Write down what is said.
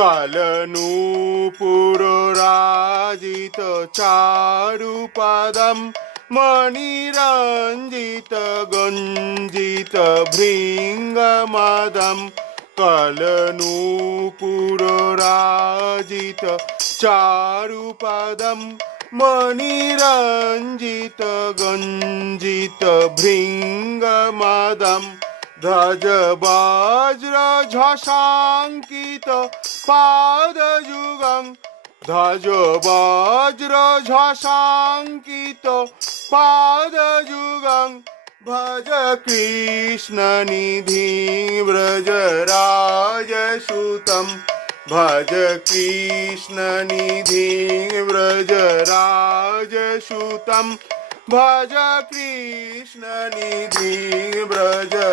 कलनूपुरराजित चारुपदं मणिरञ्जित गञ्जित भृङ्गमदं कलनूपुरराजित चारुपदं मणिरञ्जित गञ्जित भृङ्गमदं ध्वज वज्र झषाङ्कित पादयुगं ध्वज वज्र झषाङ्कित पादयुगं भज कृष्ण निधि व्रजराजसुतं भज कृष्ण निधि व्रजराजसुतं भज कृष्ण निधि व्रजराजसुतं।